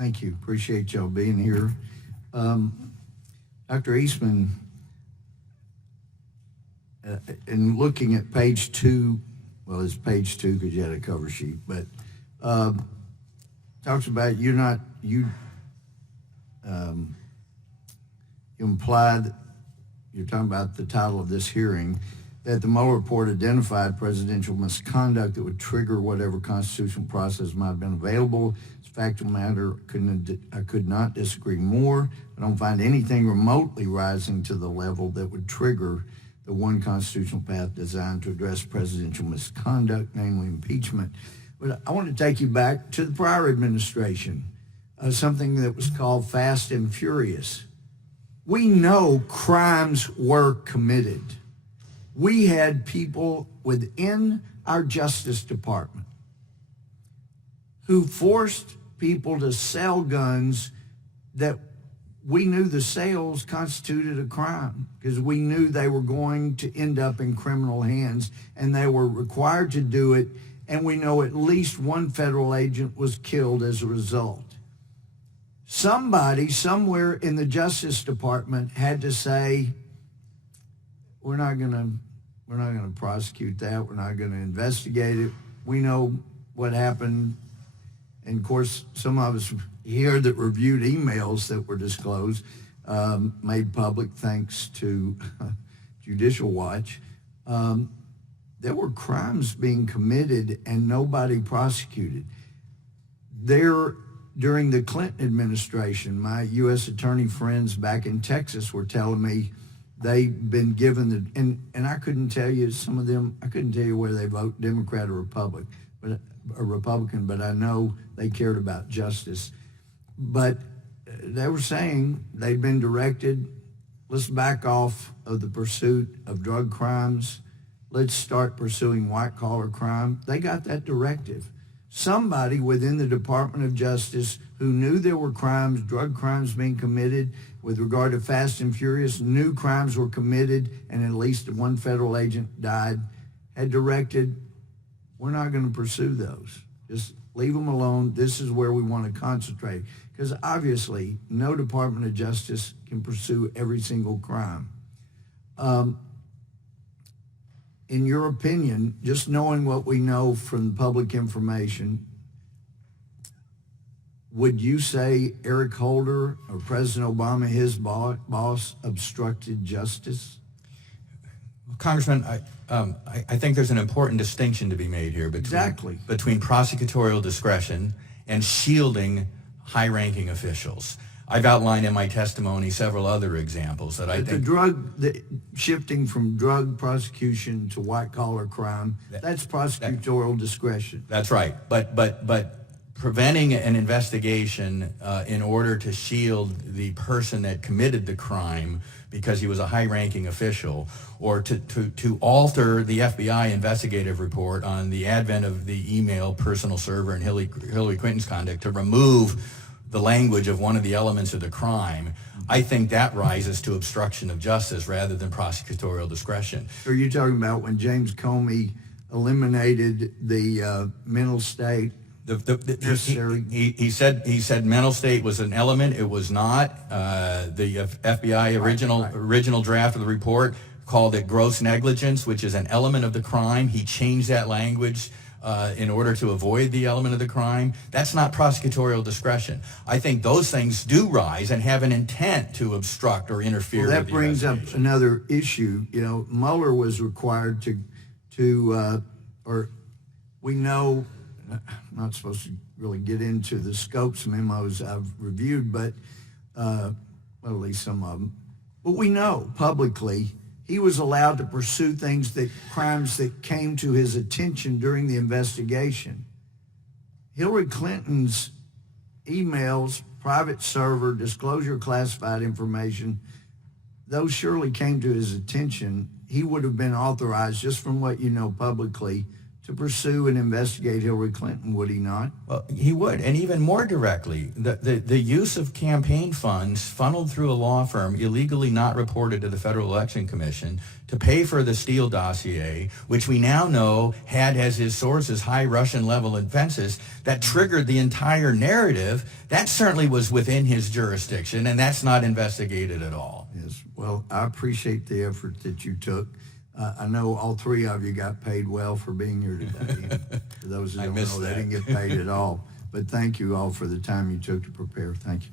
Thank you. Appreciate y'all being here. Dr. Eastman, in looking at page 2, well, it's page 2 because you had a cover sheet, but talks about you implied, you're talking about the title of this hearing, that the Mueller Report identified presidential misconduct that would trigger whatever constitutional process might have been available. It's a factual matter. I could not disagree more. I don't find anything remotely rising to the level that would trigger the one constitutional path designed to address presidential misconduct, namely impeachment. But I want to take you back to the prior administration, something that was called Fast and Furious. We know crimes were committed. We had people within our Justice Department who forced people to sell guns that we knew the sales constituted a crime because we knew they were going to end up in criminal hands, and they were required to do it, and we know at least one federal agent was killed as a result. Somebody somewhere in the Justice Department had to say, we're not going to prosecute that. We're not going to investigate it. We know what happened. And of course, some of us here that reviewed emails that were disclosed, made public thanks to Judicial Watch, there were crimes being committed and nobody prosecuted. During the Clinton administration, my U.S. attorney friends back in Texas were telling me they've been given and I couldn't tell you some of them, I couldn't tell you whether they vote Democrat or Republican, but I know they cared about justice. But they were saying they'd been directed, let's back off of the pursuit of drug crimes. Let's start pursuing white-collar crime. They got that directive. Somebody within the Department of Justice who knew there were crimes, drug crimes being committed with regard to Fast and Furious, new crimes were committed, and at least one federal agent died, had directed, we're not going to pursue those. Just leave them alone. This is where we want to concentrate. Because obviously, no Department of Justice can pursue every single crime. In your opinion, just knowing what we know from public information, would you say Eric Holder or President Obama, his boss, obstructed justice? Congressman, I think there's an important distinction to be made here between prosecutorial discretion and shielding high-ranking officials. I've outlined in my testimony several other examples that I think... The shifting from drug prosecution to white-collar crime, that's prosecutorial discretion. That's right. But preventing an investigation in order to shield the person that committed the crime because he was a high-ranking official, or to alter the FBI investigative report on the advent of the email personal server and Hillary Clinton's conduct to remove the language of one of the elements of the crime, I think that rises to obstruction of justice rather than prosecutorial discretion. Are you talking about when James Comey eliminated the mental state? He said mental state was an element. It was not. The FBI original draft of the report called it gross negligence, which is an element of the crime. He changed that language in order to avoid the element of the crime. That's not prosecutorial discretion. I think those things do rise and have an intent to obstruct or interfere with the investigation. That brings up another issue. You know, Mueller was required we know, I'm not supposed to really get into the scopes memos I've reviewed, but well, at least some of them. But we know publicly he was allowed to pursue crimes that came to his attention during the investigation. Hillary Clinton's emails, private server, disclosure of classified information, those surely came to his attention. He would have been authorized, just from what you know publicly, to pursue and investigate Hillary Clinton, would he not? Well, he would, and even more directly, the use of campaign funds funneled through a law firm illegally not reported to the Federal Election Commission to pay for the Steele dossier, which we now know had as his sources high Russian-level offenses that triggered the entire narrative, that certainly was within his jurisdiction, and that's not investigated at all. Yes, well, I appreciate the effort that you took. I know all three of you got paid well for being here today. For those who don't know, they didn't get paid at all. But thank you all for the time you took to prepare. Thank you.